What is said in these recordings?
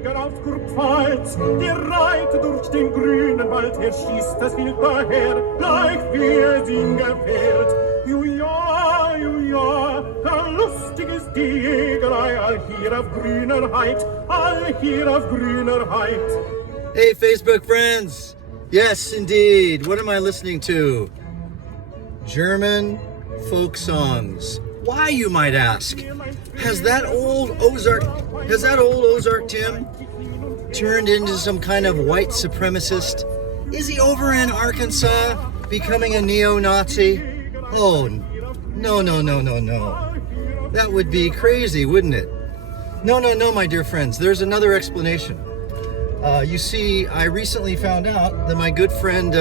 Jäger auf Kurpfalz, der reitet durch den grünen Wald, schießt das Wild daher, gleich wie es ihm gefällt. Juja, da lustig ist die Jägerei, all hier auf grüner Heid, all hier auf grüner Heid. Hey, Facebook friends. Yes, indeed. What am I listening to? German folk songs. Why, you might ask? Has that old Ozark Tim turned into some kind of white supremacist? Is he over in Arkansas becoming a neo-Nazi? Oh, no. That would be crazy, wouldn't it? No, my dear friends. There's another explanation. You see, I recently found out that my good friend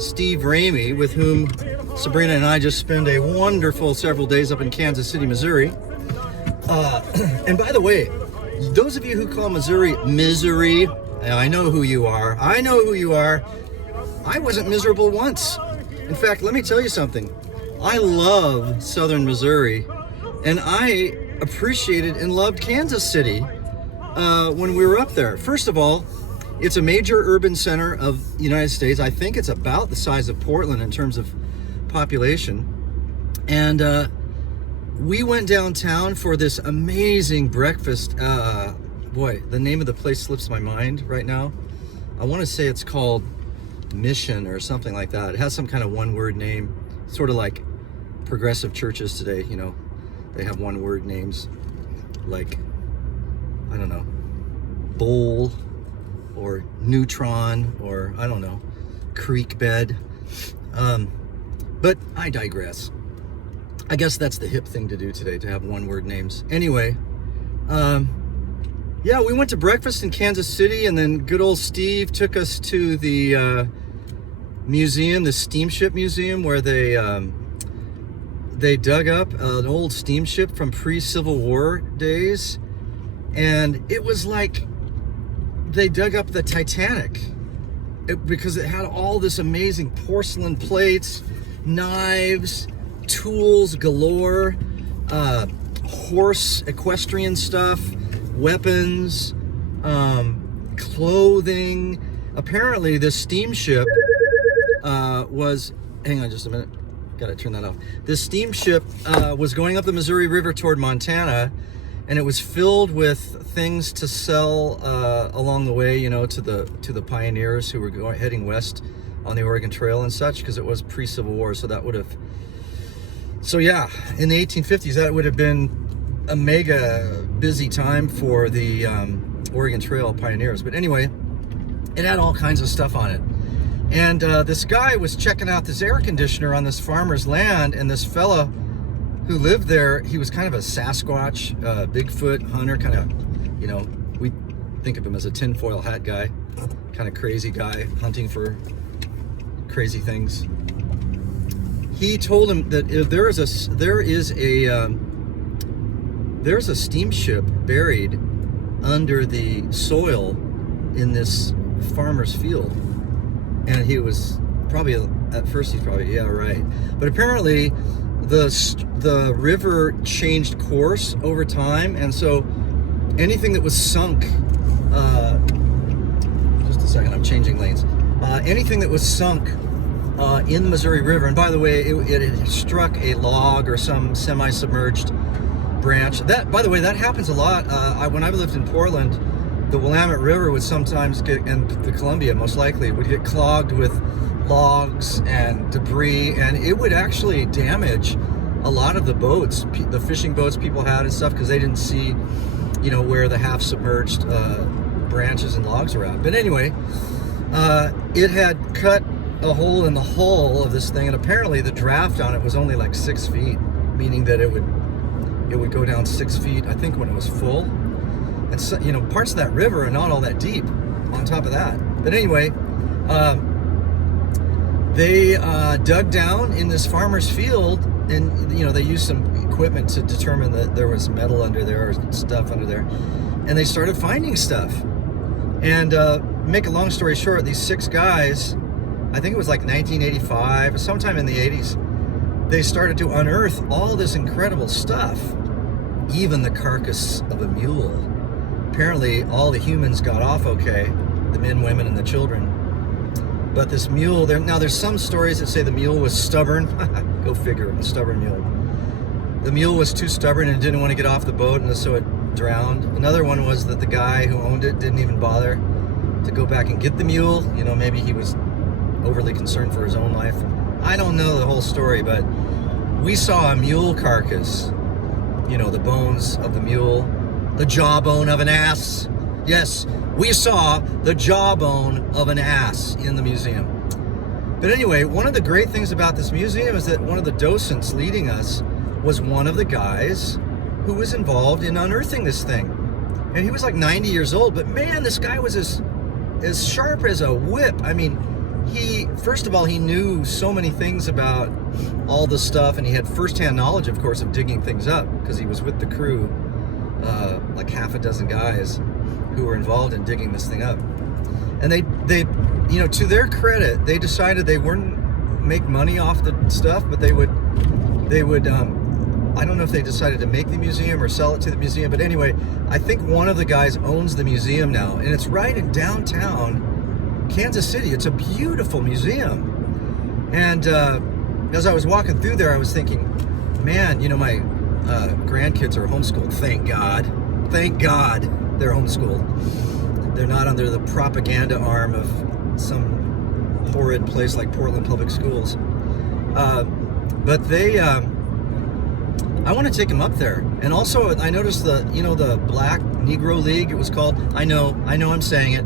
Steve Ramey, with whom Sabrina and I just spent a wonderful several days up in Kansas City, Missouri. And by the way, those of you who call Missouri misery, I know who you are. I wasn't miserable once. In fact, let me tell you something. I love southern Missouri, and I appreciated and loved Kansas City when we were up there. First of all, it's a major urban center of the United States. I think it's about the size of Portland in terms of population. And we went downtown for this amazing breakfast. Boy, the name of the place slips my mind right now. I want to say it's called Mission or something like that. It has some kind of one-word name, sort of like progressive churches today, you know. They have one-word names like, I don't know, Bowl or Neutron or, I don't know, Creek Bed. But I digress. I guess that's the hip thing to do today, to have one-word names. Anyway, yeah, we went to breakfast in Kansas City, and then good old Steve took us to the museum, the steamship museum, where they dug up an old steamship from pre-Civil War days, and it was like they dug up the Titanic because it had all this amazing porcelain plates, knives, tools galore, horse equestrian stuff, weapons, clothing. Apparently this steamship was, hang on just a minute, gotta turn that off. This steamship was going up the Missouri River toward Montana, and it was filled with things to sell along the way, you know, to the pioneers who were heading west on the Oregon Trail and such, because it was pre-Civil War. So that would have, so yeah, in the 1850s, that would have been a mega busy time for the Oregon Trail pioneers. But anyway, it had all kinds of stuff on it. And this guy was checking out this air conditioner on this farmer's land, and this fella who lived there, he was kind of a Sasquatch, Bigfoot hunter, kind of, you know, we think of him as a tinfoil hat guy, kind of crazy guy hunting for crazy things. He told him that there's a steamship buried under the soil in this farmer's field, and he was probably, at first he's probably, yeah, right, but apparently the river changed course over time, and so anything that was sunk, just a second, I'm changing lanes. Anything that was sunk in the Missouri River, and by the way, it struck a log or some semi-submerged branch. That, by the way, that happens a lot. When I lived in Portland, the Willamette River would sometimes get, and the Columbia most likely, would get clogged with logs and debris, and it would actually damage a lot of the boats, the fishing boats people had and stuff, because they didn't see, you know, where the half-submerged branches and logs were at. But anyway, it had cut a hole in the hull of this thing, and apparently the draft on it was only like 6 feet, meaning that it would go down 6 feet, I think, when it was full. And so, you know, parts of that river are not all that deep on top of that. But anyway, they dug down in this farmer's field, and, you know, they used some equipment to determine that there was metal under there or stuff under there, and they started finding stuff. And make a long story short, these 6 guys, I think it was like 1985, sometime in the 80s, they started to unearth all this incredible stuff, even the carcass of a mule. apparently all the humans got off okay, the men, women, and the children. But this mule, there's some stories that say the mule was stubborn. Go figure, a stubborn mule. The mule was too stubborn and didn't want to get off the boat, and so it drowned. Another one was that the guy who owned it didn't even bother to go back and get the mule. You know, maybe he was overly concerned for his own life. I don't know the whole story, but we saw a mule carcass. You know, the bones of the mule, the jawbone of an ass. Yes, we saw the jawbone of an ass in the museum. But anyway, one of the great things about this museum is that one of the docents leading us was one of the guys who was involved in unearthing this thing. And he was like 90 years old, but man, this guy was as sharp as a whip. I mean, first of all, he knew so many things about all the stuff, and he had firsthand knowledge, of course, of digging things up, because he was with the crew, like half a dozen guys who were involved in digging this thing up. And they, you know, to their credit, they decided they wouldn't make money off the stuff, but they would, I don't know if they decided to make the museum or sell it to the museum, but anyway, I think one of the guys owns the museum now, and it's right in downtown Kansas City. It's a beautiful museum. And as I was walking through there, I was thinking, man, you know, my grandkids are homeschooled. Thank God. Thank God they're homeschooled. They're not under the propaganda arm of some horrid place like Portland Public Schools. But they, I want to take them up there. And also, I noticed the Black Negro League, it was called. I know I'm saying it.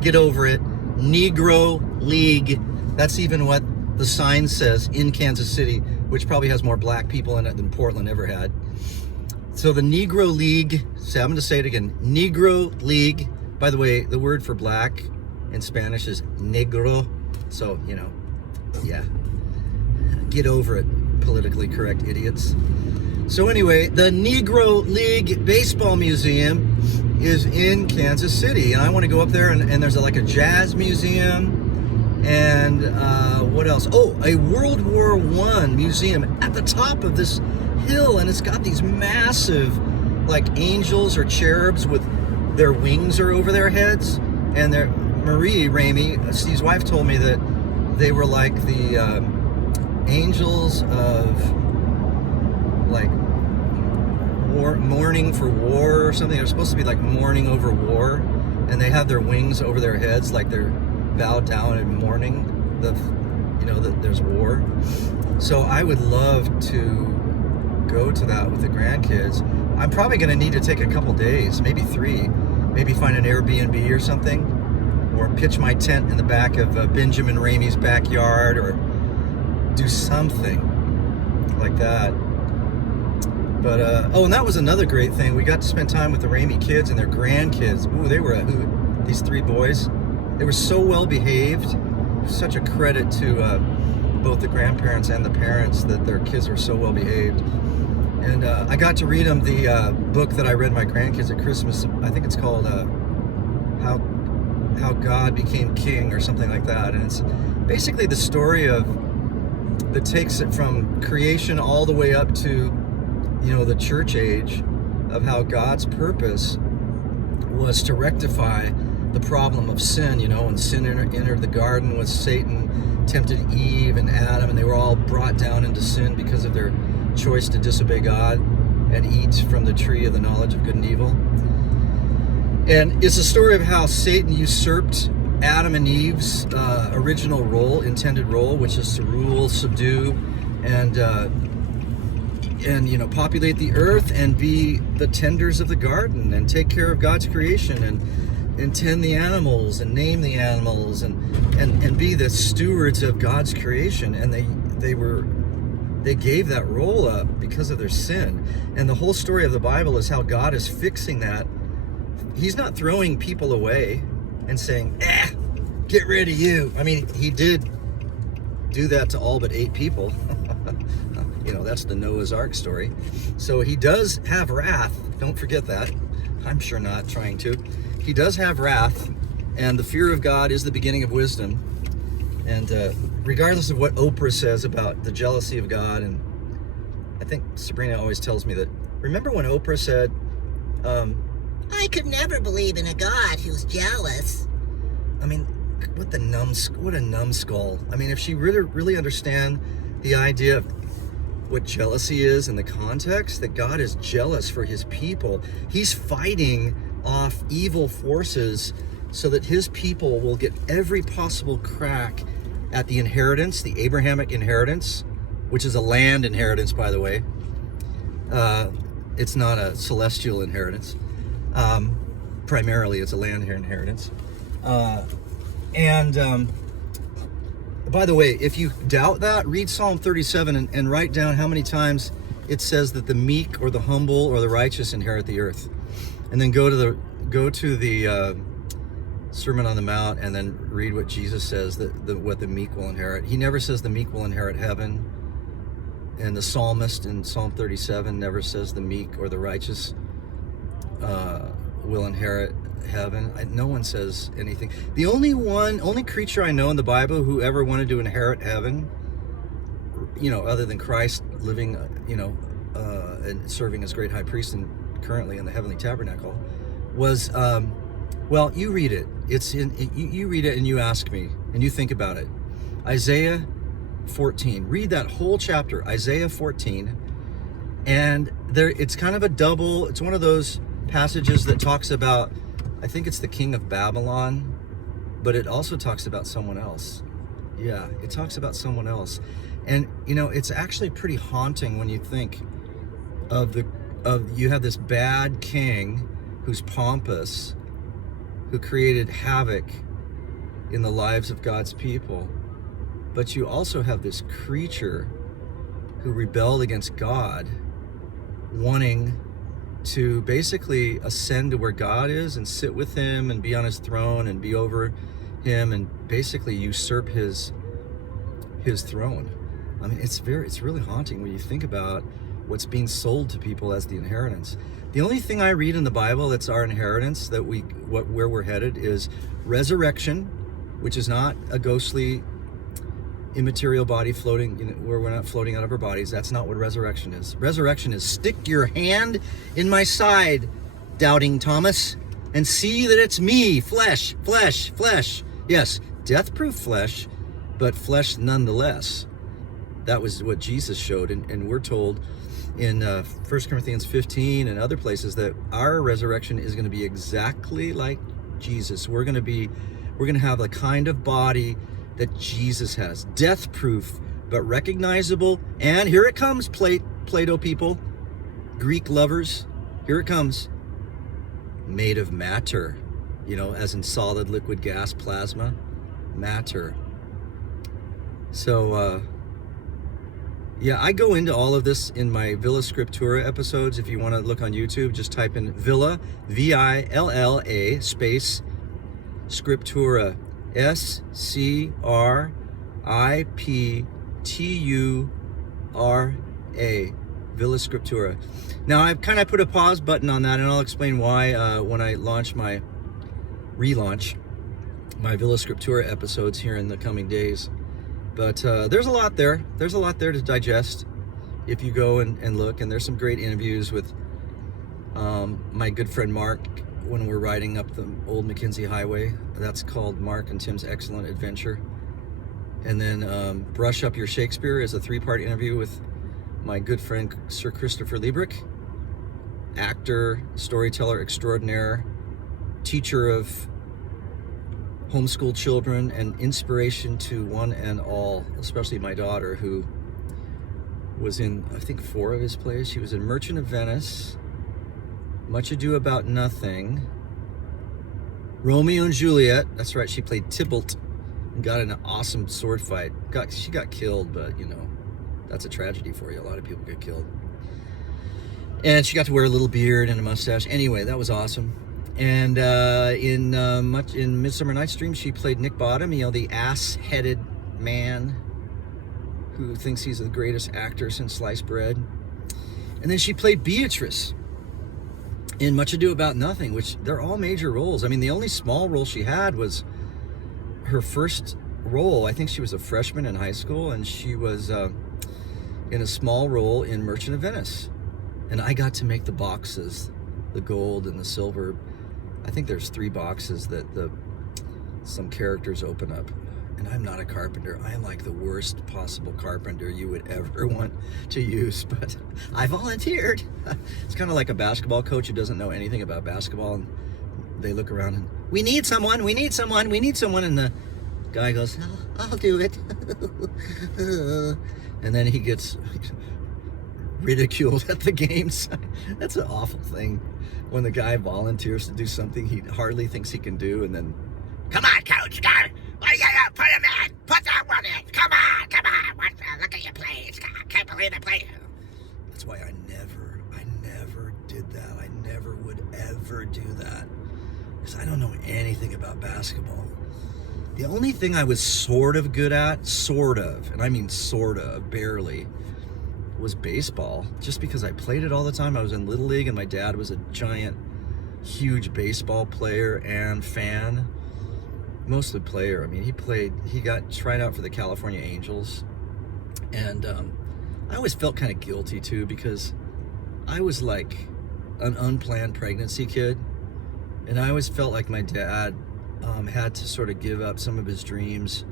Get over it. Negro League. That's even what the sign says in Kansas City, which probably has more black people in it than Portland ever had. So the Negro League, so I'm going to say it again, Negro League. By the way, the word for black in Spanish is negro. So, you know, yeah. Get over it, politically correct idiots. So anyway, the Negro League Baseball Museum is in Kansas City, and I want to go up there, and there's like a jazz museum, and what else? Oh, a World War I museum at the top of this hill, and it's got these massive, like, angels or cherubs with their wings are over their heads, and Marie Ramey, Steve's wife, told me that they were like the angels of, like, mourning for war or something. They're supposed to be like mourning over war, and they have their wings over their heads like they're bowed down and mourning that there's war. So I would love to go to that with the grandkids. I'm probably going to need to take a couple days, maybe 3, maybe find an Airbnb or something, or pitch my tent in the back of Benjamin Ramey's backyard, or do something like that. But, and that was another great thing. We got to spend time with the Ramey kids and their grandkids. Ooh, they were a hoot. These 3 boys. They were so well behaved. Such a credit to both the grandparents and the parents that their kids were so well behaved. And I got to read them the book that I read my grandkids at Christmas. I think it's called How God Became King or something like that. And it's basically the story that takes it from creation all the way up to, the church age, of how God's purpose was to rectify the problem of sin. When sin entered the garden with Satan, tempted Eve and Adam, and they were all brought down into sin because of their choice to disobey God and eat from the tree of the knowledge of good and evil. And it's a story of how Satan usurped Adam and Eve's original intended role, which is to rule, subdue, and populate the earth and be the tenders of the garden and take care of God's creation and tend the animals and name the animals and be the stewards of God's creation. And they gave that role up because of their sin. And the whole story of the Bible is how God is fixing that. He's not throwing people away and saying, get rid of you. I mean, he did do that to all but 8 people. That's the Noah's Ark story. So he does have wrath. Don't forget that. I'm sure not trying to. He does have wrath, and the fear of God is the beginning of wisdom. And regardless of what Oprah says about the jealousy of God, and I think Sabrina always tells me that, remember when Oprah said, I I could never believe in a God who's jealous. I mean, what a numbskull. I mean, if she really understand the idea of what jealousy is in the context, that God is jealous for his people. He's fighting off evil forces so that his people will get every possible crack at the inheritance, the Abrahamic inheritance, which is a land inheritance, by the way. It's not a celestial inheritance. Primarily, it's a land inheritance. By the way, if you doubt that, read Psalm 37 and write down how many times it says that the meek or the humble or the righteous inherit the earth. And then go to the Sermon on the Mount and then read what Jesus says what the meek will inherit. He never says the meek will inherit heaven. And the psalmist in Psalm 37 never says the meek or the righteous will inherit heaven. No one says anything. The only creature I know in the Bible who ever wanted to inherit heaven, other than Christ living, and serving as great high priest and currently in the heavenly tabernacle, was, well, you read it. You read it and you ask me and you think about it. Isaiah 14. Read that whole chapter, Isaiah 14. And it's kind of a double. It's one of those passages that talks about, I think it's the king of Babylon, but it also talks about someone else. Yeah, it talks about someone else. And, it's actually pretty haunting when you think of you have this bad king who's pompous, who created havoc in the lives of God's people. But you also have this creature who rebelled against God, wanting to basically ascend to where God is and sit with him and be on his throne and be over him and basically usurp his throne. I mean, it's really haunting when you think about what's being sold to people as the inheritance. The only thing I read in the Bible that's our inheritance, where we're headed, is resurrection, which is not a ghostly immaterial body floating, where we're not floating out of our bodies. That's not what resurrection is. Resurrection is stick your hand in my side, doubting Thomas, and see that it's me, flesh, flesh, flesh. Yes, death-proof flesh, but flesh nonetheless. That was what Jesus showed, and we're told in 1 Corinthians 15 and other places that our resurrection is going to be exactly like Jesus. We're going to have the kind of body that Jesus has. Death-proof, but recognizable. And here it comes, Plato people, Greek lovers. Here it comes. Made of matter, as in solid, liquid, gas, plasma, matter. So, yeah, I go into all of this in my Villa Scriptura episodes. If you want to look on YouTube, just type in Villa, V-I-L-L-A, space, Scriptura, S-C-R-I-P-T-U-R-A, Villa Scriptura. Now, I've kind of put a pause button on that, and I'll explain why when I relaunch my Villa Scriptura episodes here in the coming days. But there's a lot there. There's a lot there to digest if you go and look. And there's some great interviews with my good friend Mark when we're riding up the old McKenzie Highway. That's called Mark and Tim's Excellent Adventure. And then Brush Up Your Shakespeare is a 3-part interview with my good friend Sir Christopher Liebrich, actor, storyteller extraordinaire, teacher of homeschool children, and inspiration to one and all, especially my daughter, who was in, I think, 4 of his plays. She was in Merchant of Venice, Much Ado About Nothing, Romeo and Juliet. That's right, she played Tybalt and got in an awesome sword fight. She got killed, but that's a tragedy for you. A lot of people get killed. And she got to wear a little beard and a mustache. Anyway, that was awesome. And in Midsummer Night's Dream, she played Nick Bottom, the ass-headed man who thinks he's the greatest actor since sliced bread. And then she played Beatrice in Much Ado About Nothing, which they're all major roles. I mean, the only small role she had was her first role. I think she was a freshman in high school, and she was in a small role in Merchant of Venice. And I got to make the boxes the gold and the silver. I think there's 3 boxes that some characters open up. And I'm not a carpenter. I am like the worst possible carpenter you would ever want to use, but I volunteered. It's kind of like a basketball coach who doesn't know anything about basketball, and they look around and, we need someone, and the guy goes, I'll do it. And then he gets ridiculed at the games. That's an awful thing when the guy volunteers to do something he hardly thinks he can do, and then, come on, coach, go! Put him in! Put that one in! Come on! Look at your plays! I can't believe I played. That's why I never did that. I never would ever do that. Because I don't know anything about basketball. The only thing I was sort of good at, and I mean sort of, barely, was baseball. Just because I played it all the time. I was in Little League, and my dad was a giant, huge baseball player and fan. Mostly player. I mean, he got tried out for the California Angels. And I always felt kind of guilty too, because I was like an unplanned pregnancy kid. And I always felt like my dad had to sort of give up some of his dreams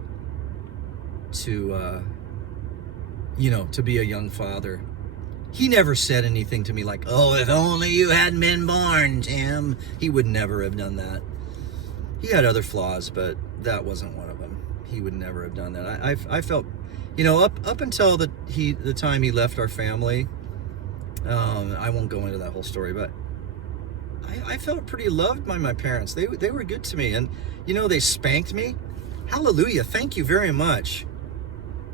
to, to be a young father. He never said anything to me like, oh, if only you hadn't been born, Tim. He would never have done that. He had other flaws, but that wasn't one of them. He would never have done that. I felt, up until the time he left our family, I won't go into that whole story, but I felt pretty loved by my parents. They were good to me, and they spanked me. Hallelujah, thank you very much.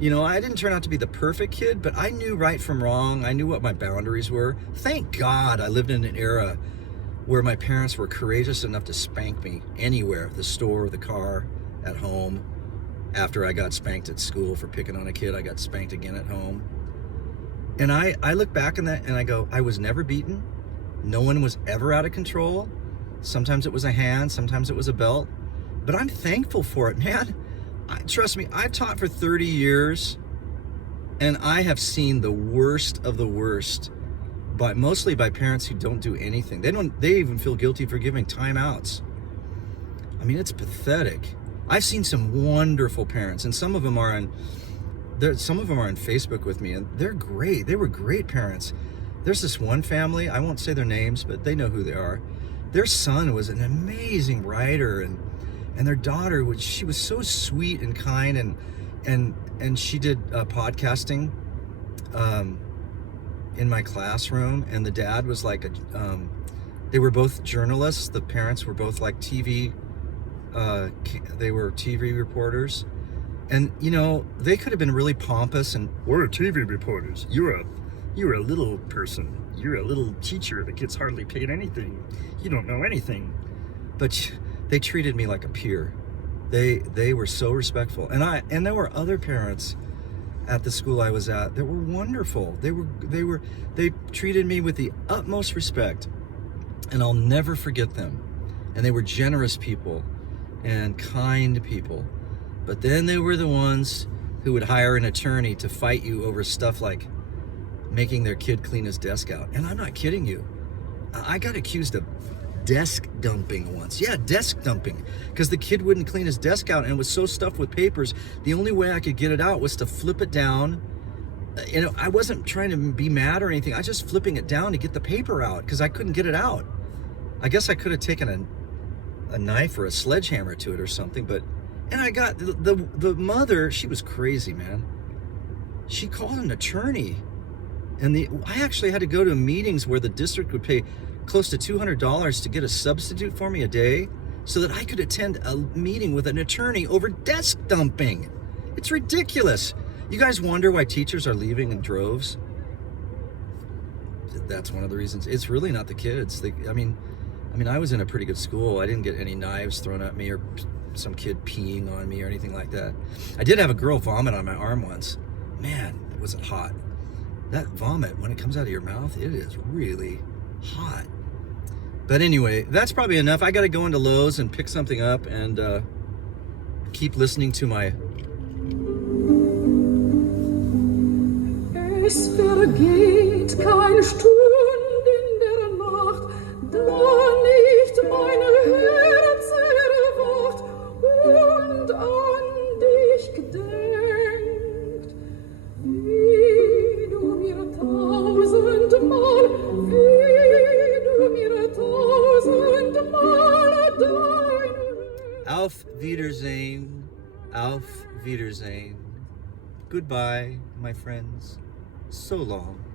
I didn't turn out to be the perfect kid, but I knew right from wrong. I knew what my boundaries were. Thank God I lived in an era where my parents were courageous enough to spank me anywhere, the store, the car, at home. After I got spanked at school for picking on a kid, I got spanked again at home. And I look back on that and I go, I was never beaten. No one was ever out of control. Sometimes it was a hand, sometimes it was a belt. But I'm thankful for it, man. Trust me, I've taught for 30 years, and I have seen the worst of the worst, but mostly by parents who don't do anything. They even feel guilty for giving timeouts. I mean, it's pathetic. I've seen some wonderful parents, and some of them are on Facebook with me, and they're great. They were great parents. There's this one family, I won't say their names, but they know who they are. Their son was an amazing writer, and their daughter, she was so sweet and kind, and she did podcasting in my classroom, and the dad was like they were both journalists. The parents were both like TV, they were TV reporters, and they could have been really pompous and, we're TV reporters. You're a little person. You're a little teacher that gets hardly paid anything. You don't know anything. But they treated me like a peer. They were so respectful. And there were other parents at the school I was at that were wonderful. They treated me with the utmost respect, and I'll never forget them. And they were generous people and kind people. But then they were the ones who would hire an attorney to fight you over stuff like making their kid clean his desk out. And I'm not kidding you. I got accused of desk dumping once. Yeah, desk dumping. Because the kid wouldn't clean his desk out, and it was so stuffed with papers. The only way I could get it out was to flip it down. I wasn't trying to be mad or anything. I was just flipping it down to get the paper out because I couldn't get it out. I guess I could have taken a knife or a sledgehammer to it or something, and I got the mother, she was crazy, man. She called an attorney, and I actually had to go to meetings where the district would pay close to $200 to get a substitute for me a day so that I could attend a meeting with an attorney over desk dumping. It's ridiculous. You guys wonder why teachers are leaving in droves? That's one of the reasons. It's really not the kids. I mean, I was in a pretty good school. I didn't get any knives thrown at me or some kid peeing on me or anything like that. I did have a girl vomit on my arm once. Man, was it hot. That vomit, when it comes out of your mouth, it is really hot. But anyway, that's probably enough. I got to go into Lowe's and pick something up and keep listening to my... Es vergeht kein Stund in der Nacht, Auf Wiedersehen. Auf Wiedersehen. Goodbye, my friends. So long.